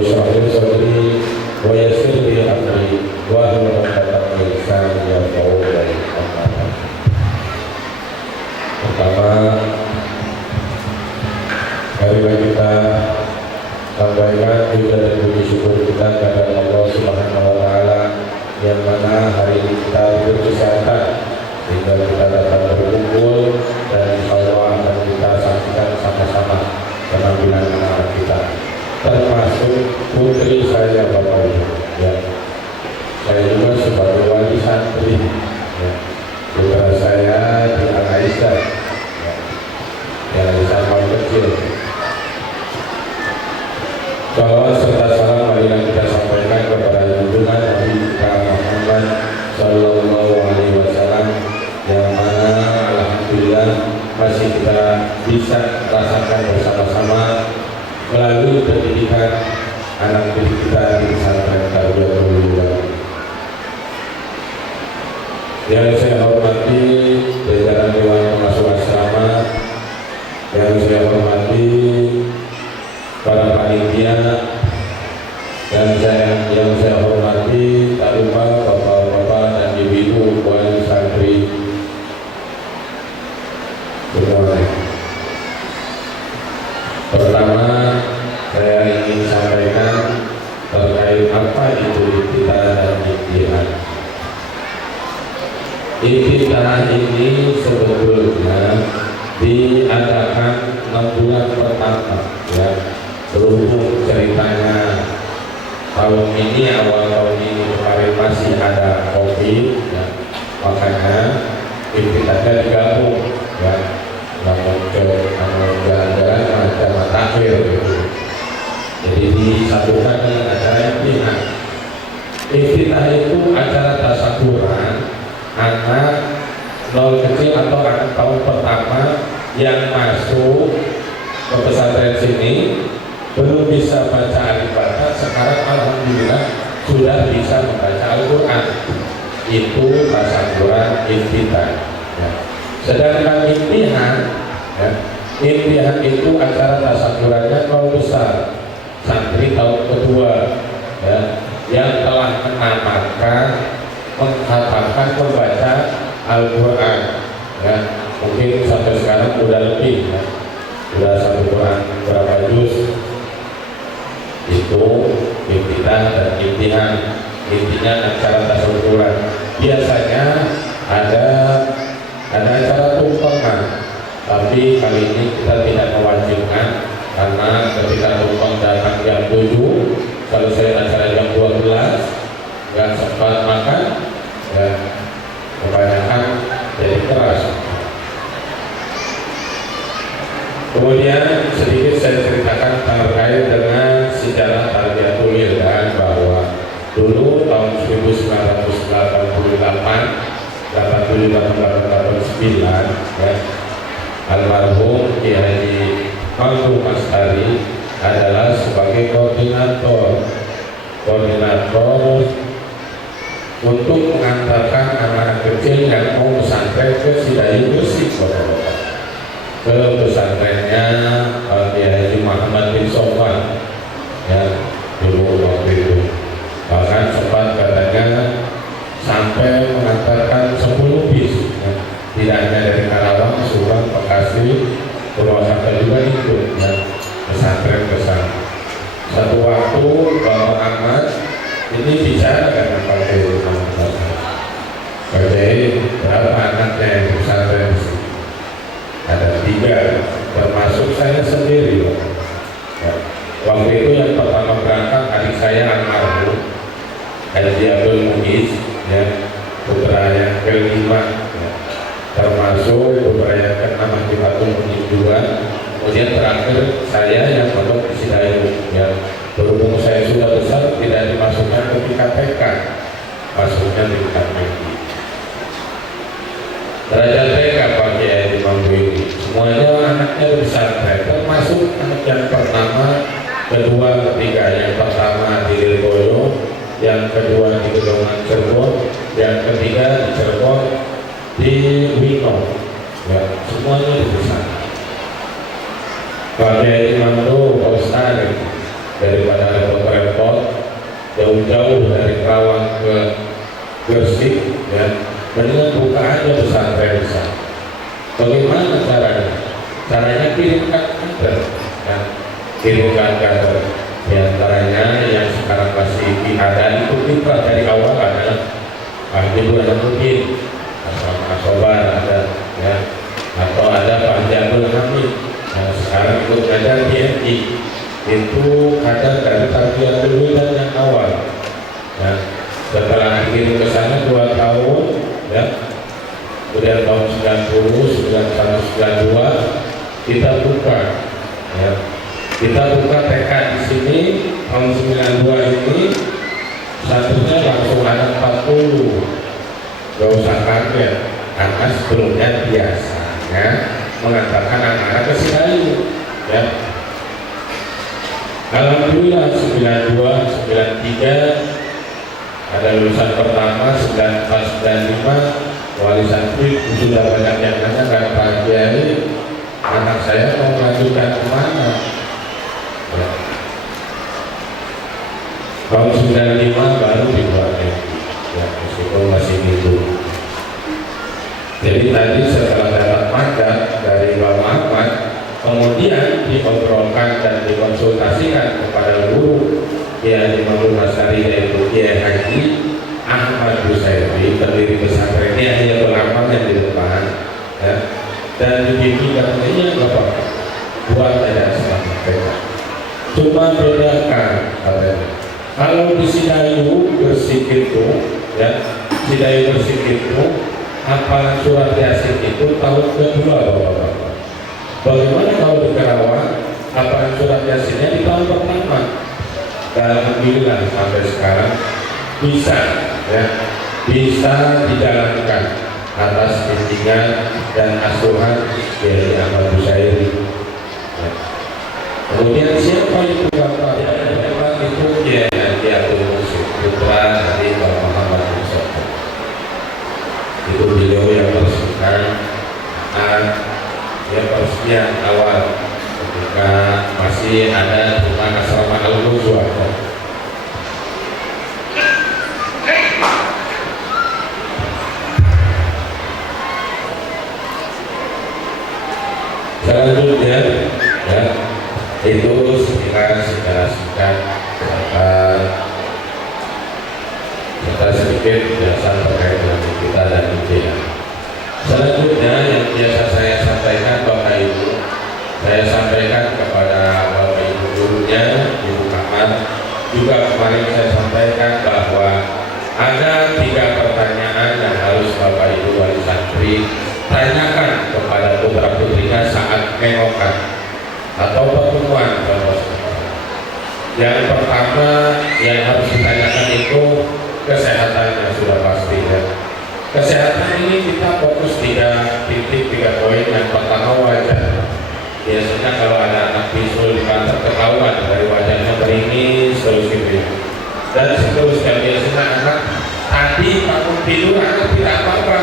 واشرح لي صدري ويسر لي أمري واحلل عقدة من لساني يفقهوا قولي. أما بعد. Pertama, marilah kita sampaikan puja dan puji syukur kita kepada Allah Subhanahu wa Ta'ala yang mana hari ini kita diberi kesehatan sehingga kita dapat berkumpul dan insyaallah akan kita saksikan sama-sama penampilan anak kita, termasuk putri saya Bapak Ibu. Ya. Saya juga sebagai wali santri. Ya. Saudara saya di Al-Aisyah, yang Aisyah mau kecil. Salawat serta salam marilah kita sampaikan kepada junjungan Nabi kita Muhammad Sallallahu Alaihi Wasallam, yang mana alhamdulillah masih kita bisa rasakan bersama-sama melalui pendidikan anak didik kita di pesantren Tarbiyatul Ulama. Yang saya hormati jajaran Dewan Pengasuh Asrama, yang saya hormati para panitia, dan yang saya hormati tak lupa bapak-bapak dan ibu-ibu wali santri semuanya. Pertama, saya ingin sampaikan terkait apa itu iftitah dan iftihar. Iftitah ini sebetulnya diadakan 6 bulan pertama, ya. Berhubung ceritanya tahun ini, awal tahun ini kemarin masih ada COVID, ya. Makanya iftitahnya digabung, ya. Namun jalan-jalan macam takhir, gitu. Jadi disatukan dengan acara iftitah. Iftitah itu acara tasyakuran anak nol kecil atau anak tahun pertama yang masuk ke pesantren sini, belum bisa baca Al-Fatihah, sekarang alhamdulillah sudah bisa membaca Al-Quran. Itu tasyakuran iftitah, ya. Sedangkan imtihan, ya, imtihan itu acara tasyakurannya kalau besar santri tahun kedua, ya, yang telah menamatkan, menghatamkan, membaca Al-Quran, ya. Mungkin sampai sekarang sudah lebih, ya. Sudah satu Quran berapa juz. Itu iftitah dan imtihan. Intinya acara tasyakuran. Biasanya ada acara tumpengan, tapi kali ini kita tidak mewajibkan, karena ketika tumpeng datang jam 7, selesai acara jam 12, nggak sempat makan, ya, kebanyakan jadi keras. Kemudian sedikit saya ceritakan terkait dengan sejarah Tarbiyatul Ulama, bahwa dulu tahun 1988 ya, almarhum Kiai Mangku Mastari adalah sebagai koordinator untuk mengantarkan anak kecil yang mau pesantren ke Sidayu Gresik, ke pesantrennya Kiai Muhammad bin Sofwan, ya, dulu waktu itu. Bahkan sempat katanya sampai mengantarkan 10 bis, ya. Tidak hanya dari Karawang, Subang, Bekasi, Purwakarta juga ikut, ya, pesantren ke sana. Satu waktu Bapak Ahmad ini bicara dengan Pak Kiai Muhammad. Pak Kiai, berapa anaknya yang pesantren? Ada 3, termasuk saya sendiri, ya. Waktu itu yang pertama berangkat adik saya almarhum Haji Abdul Muiz, ya, putra yang ke-5, ya. Termasuk putra yang ke-6 Haji Fatul Muiz juga. Kemudian terakhir saya yang pondok di Sidayu, ya. Berhubung saya sudah besar, tidak dimasukkan ke tingkat TK, masuknya di tingkat MTI. Derajat TK Pak Kiai di Mampu ini semuanya anaknya pesantren, termasuk anak yang pertama, kedua, ketiga. Yang pertama di Lirboyo, yang kedua di Gedongan Cirebon, yang ketiga di Cirebon, di Wino, ya, semuanya di pesantren. Pak Kiai Mampu Pak Ustaz daripada repot Gresik, ya, mendingan buka aja pesantren di sana. Bagaimana caranya? Caranya kirimkan kader, ya, kirimkan kader. Di antaranya yang sekarang masih ada itu kita dari awal adalah Haji Burhanuddin, Mas Sobar ada, ya, atau ada Pak Jabul Hamid. Nah, sekarang ikut ngajar di MI itu kader dari tarbiyah dulu dan yang awal. Ya, setelah dikirim ke sana 2 tahun, ya, kemudian tahun 90, 91, 92 kita buka, ya, kita buka TK di sini tahun 92 ini satunya langsung ada 40, gak usah kaget karena sebelumnya biasanya mengatakan anak-anak ke Sidayu, ya. Alhamdulillah 92, 93 ada lulusan pertama, 94, 95 wali santri sudah banyak yang nanya kan Pak Kiai, anak saya mau melanjutkan kemana? Ya. Tahun 95 baru dibuat MI, ya, meskipun masih gitu. Jadi tadi setelah dapat mandat dari Pak Muhammad, kemudian diobrolkan dan dikonsultasikan kepada guru Kiai Imamul Masari yaitu Kiai Haji Ahmad Busairi, pendiri pesantren ini hanya berlambang yang di depan, ya. Dan dibimbing katanya Bapak buat ada pesantren. Cuma bedakan katanya. Kalau di Sidayu Gresik itu, ya, Sidayu Gresik itu hafalan surat Yasin itu tahun kedua Bapak-bapak. Bagaimana kalau di Karawang hafalan surat Yasinnya di tahun pertama? Alhamdulillah sampai sekarang bisa, ya, bisa dijalankan atas bimbingan dan asuhan dari Ahmad Busairi. Ya. Kemudian siapa itu Bapak? Ya, memang itu dia Abdul Musyid putra dari Bapak Muhammad Mustafa. Itu beliau yang meresmikan ya peresmian awal ketika masih ada rumah asrama Al-Nuzwa. Selanjutnya, ya, itu sekilas singkat serta sedikit penjelasan terkait dengan kita dan ujian. Selanjutnya yang biasa saya sampaikan Bapak Ibu, saya sampaikan kepada Bapak Ibu gurunya, Ibu Kamar, juga kemarin saya sampaikan bahwa ada 3 pertanyaan yang harus Bapak Ibu wali santri tanyakan kepada putra putrinya saat nengokan atau pertemuan. Yang pertama yang harus ditanyakan itu kesehatannya sudah pasti, ya. Kesehatan ini kita fokus 3 titik, 3 poin. Yang pertama wajah. Biasanya kalau ada anak bisul di kantor ketahuan dari wajahnya beringis terus gitu, dan seterusnya. Biasanya anak tadi bangun tidur anak tidak apa-apa,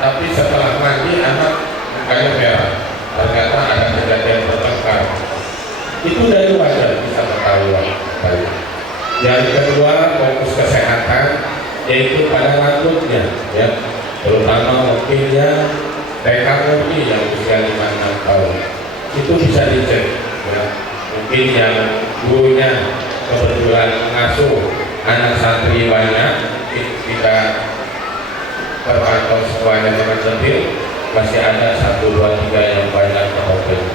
tapi setelah mandi anak mukanya merah, ternyata ada kejadian bertengkar. Itu dari wajah bisa ketahuan. Yang kedua fokus kesehatan yaitu pada rambutnya, ya, terutama mungkin ya TK murni yang usia 5-6 tahun itu bisa dicek, ya. Mungkin yang gurunya kebetulan mengasuh anak santri banyak, kita terpantau semuanya dengan detail, masih ada 1, 2, 3 yang banyak terhubung.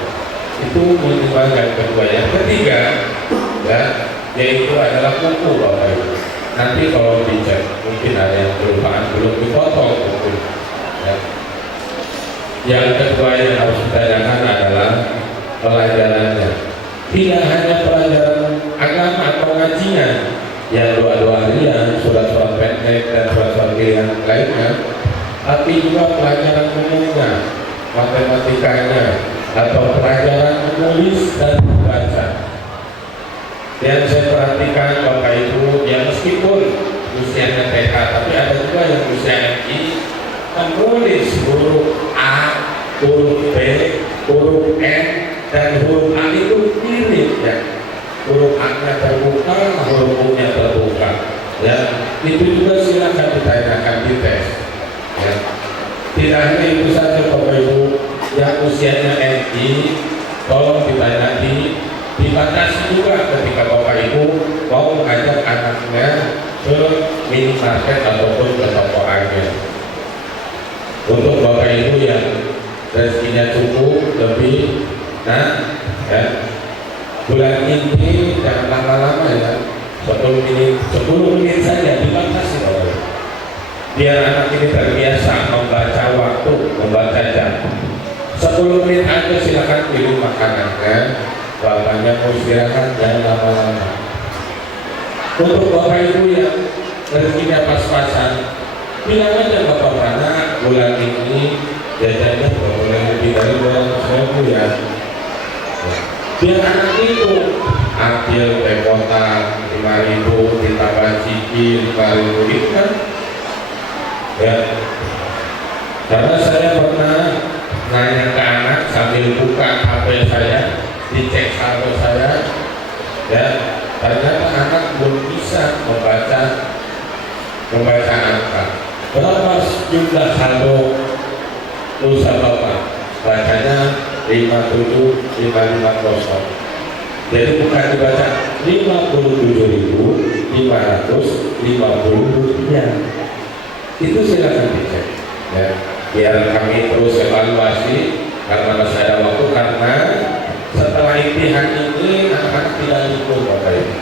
Itu minimal yang kedua. Yang ketiga, ya, yaitu adalah kuku Bapak Ibu. Nanti kalau dicek mungkin ada yang kelupaan belum dipotong kuku, ya. Yang kedua yang harus ditanyakan adalah pelajarannya. Tidak hanya pelajaran agama atau ngajinya, yang doa-doa harian, surat-surat pendek dan surat-surat pilihan lainnya, tapi juga pelajaran umumnya, matematikanya, atau pelajaran menulis dan membaca. Yang saya perhatikan Bapak Ibu, ya meskipun usianya TK, tapi ada juga yang usia MI menulis huruf A, huruf B, huruf N, dan huruf A itu mirip, ya. Huruf A-nya terbuka, huruf U-nya terbuka, ya. Itu juga silakan ditanyakan tidak hanya itu saja Bapak Ibu yang usianya NI, tolong ditanya dibatasi juga ketika Bapak Ibu mau mengajak anaknya ke minimarket ataupun ke toko agen. Untuk Bapak Ibu yang rezekinya cukup lebih, nah ya, bulan ini jangan lama-lama ya, 10 menit saja dibatasi Bapak Ibu. Biar anak ini terbiasa membaca waktu, membaca jam. 10 menit aja silakan pilih makanannya. Bapaknya mau istirahat, jangan lama-lama. Untuk Bapak Ibu yang rezekinya pas-pasan, bilang aja Bapak anak bulan ini jajannya boleh lebih dari 200.000 ya. Biar anak itu ambil pepotan 5.000 ditambah ciki 5.000 gitu kan. Ya, karena saya pernah nanya ke anak sambil buka HP saya, dicek saldo saya, ya ternyata anak belum bisa membaca angka. Berapa jumlah saldo lusa Bapak? Bacanya 57.550. Jadi bukan dibaca 57.550 rupiah. Itu silakan dicek ya, biar kami terus evaluasi karena masih ada waktu, karena setelah imtihan ini anak-anak tidak libur Bapak Ibu.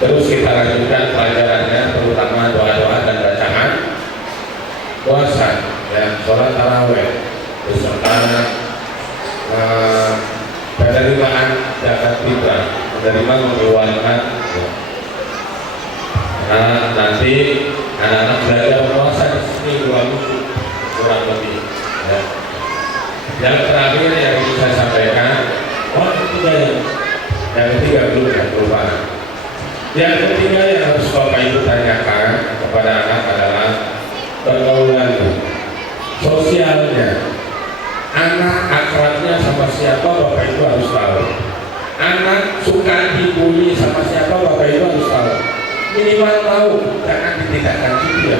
Terus kita lanjutkan pelajarannya, terutama doa-doa dan bacaan puasa ya, sholat taraweh beserta penerimaan zakat fitrah, menerima mengeluarkan ya. Nah, nanti anak-anak belajar puasa di sini 2 minggu kurang lebih. Ya. Yang terakhir yang ingin saya sampaikan, yang ketiga dulu ya, perubahan. Yang ketiga yang harus Bapak Ibu tanyakan kepada anak adalah pergaulannya, sosialnya. Anak akrabnya sama siapa Bapak Ibu harus tahu. Anak suka dibully sama siapa Bapak Ibu harus tahu. Minimal tahu, jangan ditingkatkan juga.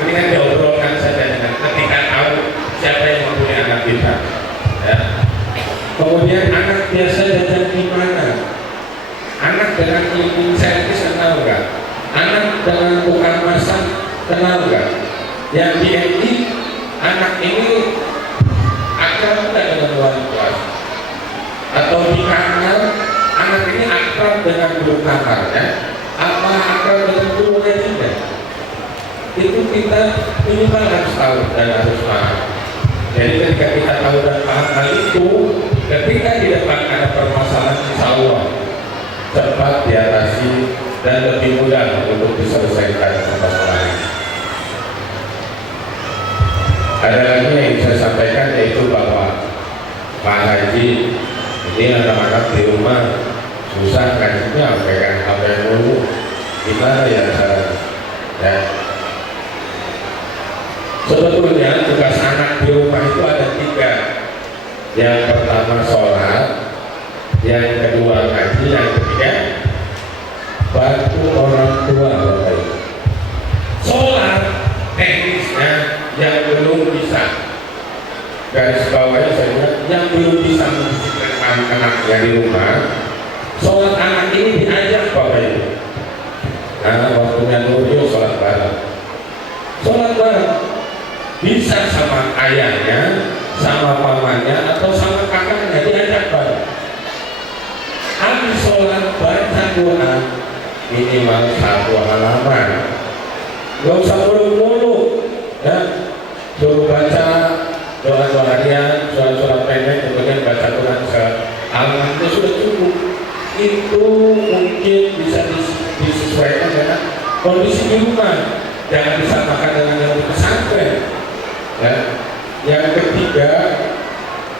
Mendingan diobrolkan saja dengan ketika tahu siapa yang membuli anak kita. Ya. Kemudian anak biasa jajan di mana? Anak dengan cleaning service kenal nggak? Anak dengan tukang masak kenal nggak? Yang di MI, anak ini akrab tidak dengan wanita? Atau di kamar, anak ini akrab dengan guru kamarnya? Apa akrab dengan gurunya juga? Itu kita minimal harus tahu dan harus paham. Jadi ketika kita tahu dan paham hal itu, ketika di depan ada permasalahan, insya Allah cepat diatasi dan lebih mudah untuk diselesaikan permasalahan. Ada lagi yang saya sampaikan, yaitu bahwa Pak Haji ini anak-anak di rumah susah ngajinya, pegang HP dulu, gimana ya caranya? Ya. Sebetulnya tugas anak di rumah itu ada 3. Yang pertama sholat, yang kedua ngaji, yang ketiga bantu orang tua Bapak Ibu. Sholat teknisnya yang belum bisa, garis bawahnya saya bilang, yang belum bisa mendisiplinkan anaknya di rumah, sholat anak ini diajak Bapak Ibu. Nah, waktunya dulu sholat bareng. Sholat bareng bisa sama ayahnya, sama pamannya, atau sama kakaknya, diajak bareng. Habis sholat baca doa minimal 1 halaman. Gak usah mulu-mulu ya, suruh baca doa-doa harian, surat-surat pendek, kemudian baca Quran halaman itu sudah cukup. Itu mungkin bisa disesuaikan dengan kondisi di rumah. Jangan disamakan dengan yang di pesantren. Ya. Yang ketiga,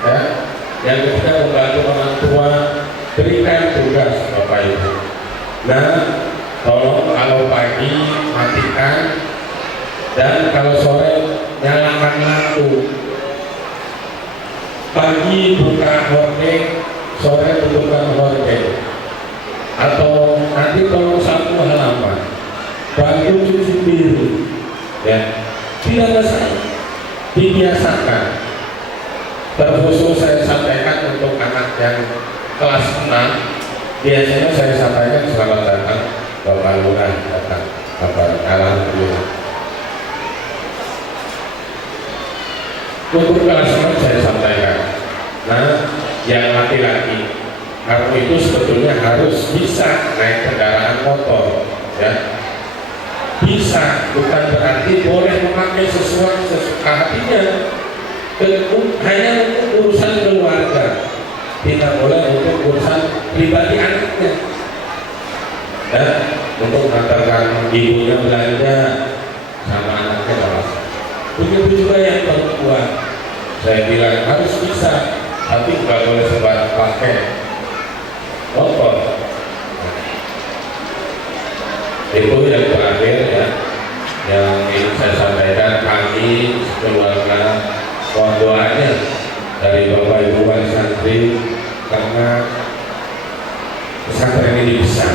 ya, membantu orang tua, berikan tugas Bapak Ibu. Nah, tolong kalau pagi matikan, dan kalau sore nyalakan lampu. Pagi buka hordeng, sore buka hordeng. Atau nanti tolong 1 halaman, bantu cuci piring. Ya, tidak masalah. kelas 6 biasanya saya sampaikan selamat datang Bapak Lurah, datang Bapak Alhamdulillah. Untuk kelas 6 saya sampaikan, nah yang laki-laki kamu itu sebetulnya harus bisa naik kendaraan motor, ya. Bisa, bukan berarti boleh memakai sesuatu sesuka hatinya. Hanya untuk urusan keluarga, tidak boleh untuk urusan pribadi anaknya. Dan untuk mengantarkan ibunya belanja sama anaknya balas. Begitu juga yang perempuan, saya bilang harus bisa, tapi nggak boleh sembarang pakai motor. Itu yang terakhir ya, yang ingin saya sampaikan, kami keluarga mohon doanya dari Bapak Ibu Wali Santri karena pesantren ini besar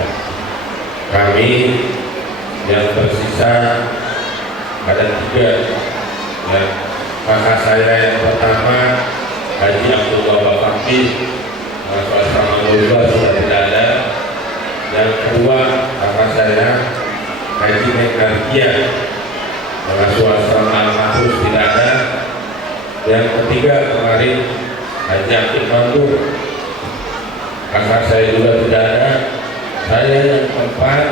ya. Kami yang tersisa ada 3 ya. Kakak saya yang pertama Haji Abdullah Bakti, Mas sudah tidak ada. Yang kedua kakak saya Haji Mekardia, Asrama Al-Mahfuz tidak ada. Yang ketiga kemarin Haji Aktif Mandur, kakak saya juga tidak ada. Saya yang keempat,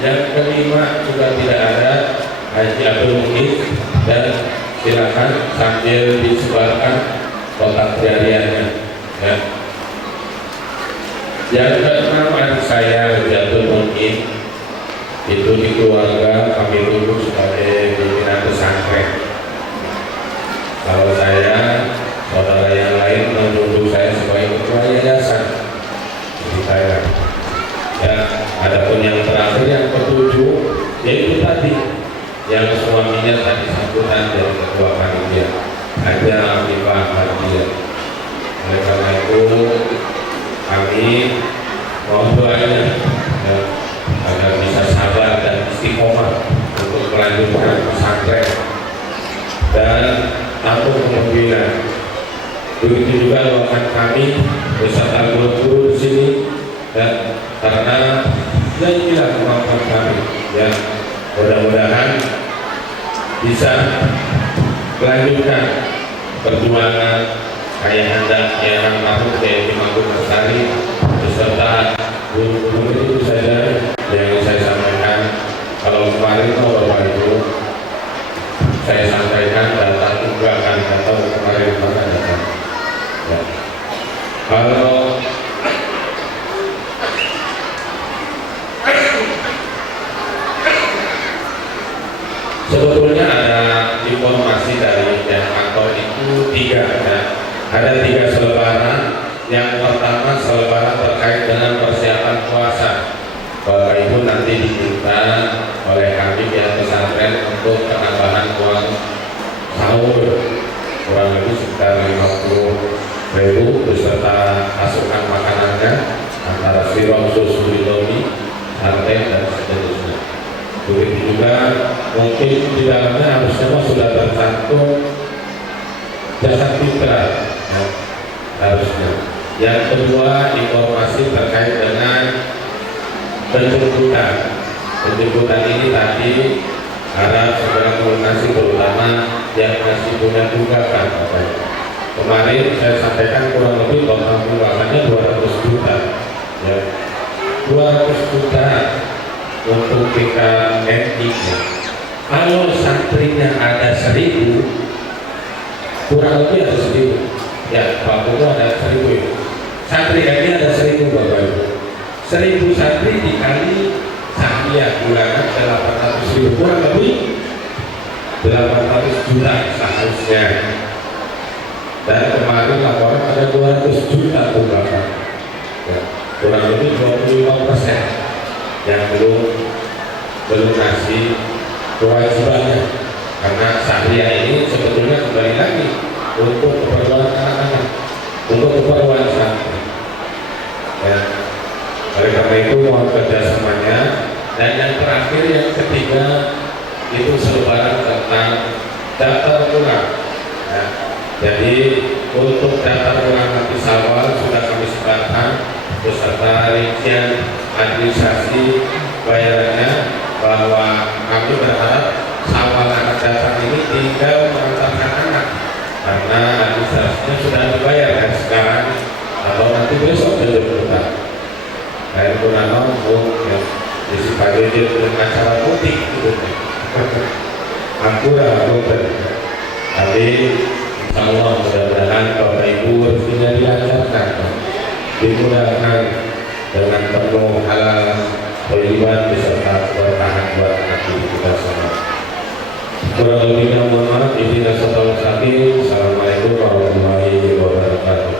yang kelima juga tidak ada, Haji Abdul Muhid. Dan silakan sambil disebarkan kotak jariahnya ya. Yang keenam adik saya Abdul Muhid, itu di keluarga kami dulu sebagai pimpinan pesantren. Kalau saya, saudara yang lain menuduh saya sebagai ketua yayasan. Jadi saya ya, adapun yang terakhir yang ke-7 yaitu tadi yang suaminya tadi sambutan dari ketua panitia Haja Afifah Hadiah. Oleh karena itu kami mohon doanya ya, agar bisa sabar dan istiqomah untuk melanjutkan pesantren dan tampung kemungkinan. Begitu juga doakan kami beserta guru-guru di sini ya, karena ya inilah kemampuan kami ya, mudah-mudahan bisa melanjutkan perjuangan ayahanda yang almarhum Kiai Mangku Lestari beserta guru-guru. Itu saja yang saya sampaikan. Kalau kemarin Bapak Ibu saya sampaikan data tunggakan atau kemarin mana data ya. Kalau sebetulnya ada informasi dari yang kantor itu 3 ya. Ada 3 selebaran. Yang pertama selebaran terkait dengan persiapan puasa. Bapak Ibu nanti diminta oleh kami pihak pesantren untuk penambahan uang sahur kurang lebih sekitar 50.000 beserta asupan makanannya antara sirup, susu, indomie, sate dan seterusnya. Begitu juga mungkin di dalamnya harusnya sudah tercantum jasa fitrah ya, harusnya. Yang kedua informasi terkait dengan penjemputan. Penjemputan ini tadi harap segera melunasi, terutama yang masih punya tunggakan. Kemarin saya sampaikan kurang lebih total tunggakannya 200 juta ya. 200 juta untuk tingkat MI ya. Kalau santrinya ada 1000, kurang lebih ada 1000 ya, Pak Putu ada 1000 ya. Santri MI ada 1000 Bapak Ibu. 1000 santri dikali sahiyah bulanan 800.000, kurang lebih 800 juta seharusnya. Dan kemarin laporan ada 200 juta tunggakan ya, kurang lebih 25% yang belum ngasih kewajibannya. Karena sahiyah ini sebetulnya kembali lagi untuk keperluan anak-anak, untuk keperluan santri ya. Oleh karena itu mohon kerjasamanya. Dan yang terakhir yang ketiga itu selebaran tentang daftar ulang ya. Jadi untuk data ulang nanti Syawal sudah kami sebarkan beserta rincian administrasi bayarannya, bahwa kami berharap Syawal akan datang ini tinggal mengantarkan anak karena administrasinya sudah dibayar dan sekarang atau nanti besok dijemput. Saya pernah nongkrong ya isi pagi dengan cara putih gitu. Aku dah tapi insya Allah mudah-mudahan Bapak Ibu rezekinya dilancarkan, dimudahkan dengan penuh halal thayyiban beserta keberkahan buat hati kita semua. Kurang lebihnya mohon maaf. Assalamualaikum warahmatullahi wabarakatuh.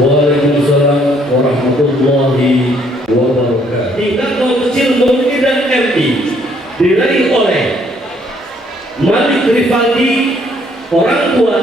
Waalaikumsalam warahmatullahi wabarakatuh. Tingkat nol kecil mungkin dan MI diraih oleh Malik Rifaldi, orang tua